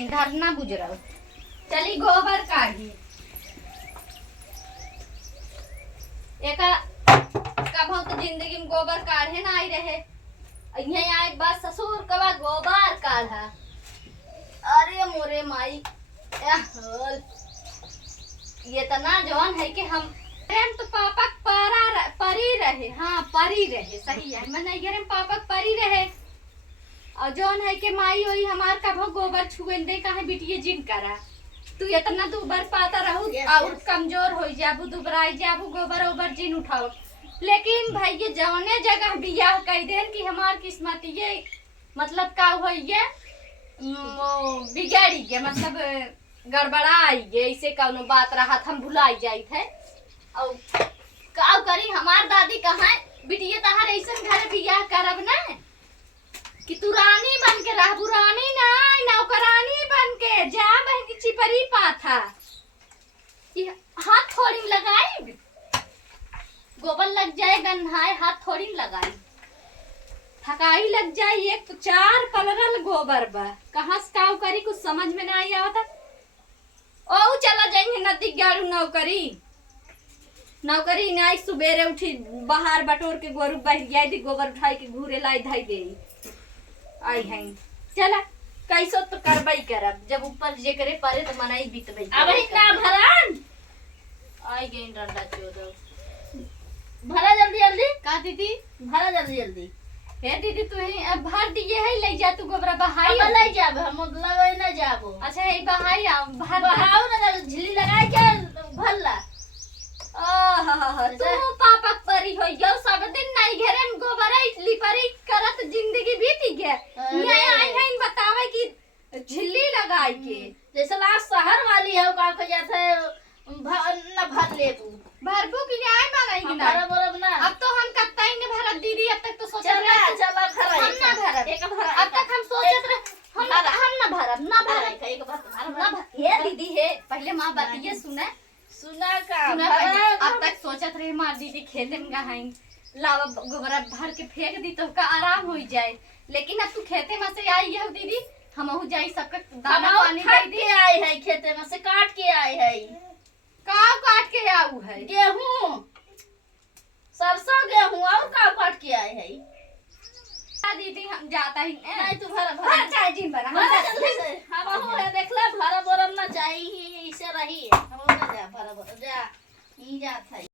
हैं धरना बुझ रहा चली गोबर काढ़ी एक कब हम तो जिंदगी में गोबर काढ़े ना आई रहे यहाँ आए बात ससुर कबा गोबर काढ़ा अरे मोरे माई ये तना जवान है कि हम तो पापा परी रहे हाँ परी रहे सही है मैं नहीं गरम पापा परी रहे और जौन है कि माई वही हमार कभो गोबर छुए दे कहे बिटिए जिन करा तू इतना दुबर पाता रहू और कमजोर हो जाबू दुबराई जाबू गोबर ओबर जिन उठाओ लेकिन भाई ये जौने जगह बियाह कह देन कि हमार किस्मत ये मतलब का हो ये बिगाड़ी के मतलब गड़बड़ाई गे ऐसे कौनो बात रहा हम भुलाई जाई थे और का करी हमार दादी कहाँ बिटिया तहार ऐसा घर बियाह करब ना कि तू रानी बन के रहबू रानी ना नौकरानी बन के जा बहन की चिपरी पाथा हाथ थोड़ी लगाई गोबर लग जाए गंधाए हाथ थोड़ी लगाई थकाई लग जाए एक तो 4 कलरल गोबर बा कहाँ से काव करी कुछ समझ में ना आई आवता ओ चला जाएंगे नदी गाड़ू नौकरी नहीं सुबेरे उठी बाहर बटोर के गोरू बैठ गया थी गोबर उठाई के घूरे लाई धाई दे आई हैं चला कैसो तो करबई करब जब ऊपर जे करे परे तो मनाई बीतबई अब ना भरान आई गई डंडा चोदो भरा जल्दी जल्दी का दीदी भरा जल्दी जल्दी हे दीदी तू अब भर दिए है ले जा तू गोबरा बहाई अब ले जाब हम लगै ना जाबो अच्छा हे बहाई भर बहाओ ना झिल्ली लगाई के भरला तू पापा परी हो यो सब दिन नहीं घेरे गोबर इटली परी करत जिंदगी बीती गया यहाँ आई है बतावे कि झिल्ली लगाई के जैसे लास्ट शहर वाली है का को जाते न भर लेबू भरबू कि नहीं आए मांगई ना भरब ना अब तो हम कत्ताई ने भरत दीदी अब तक तो सोच रहे चला भर हम ना भरब एक भर अब तक हम सोचत रहे हम ना भरब एक भर ना ये दीदी है पहले मां बातिए सुना का अब तक सोचत रहे मार दीदी खेते में गहाई लावा गोबरा भर के फेंक दी तो का आराम हो जाए लेकिन अब तू खेते में से आई है दीदी हमहु जाई सबका दाना पानी दे दी आई है खेते में से काट के आई है काव काट के आऊ है गेहूं सरसों गेहूं और काव काट के आए है दीदी हम जाता ही नहीं तू भर चाय जिन बना हम हो देखला भरा बोरम ना चाहिए इसे रही हम ना जा भरा जा ई जात है।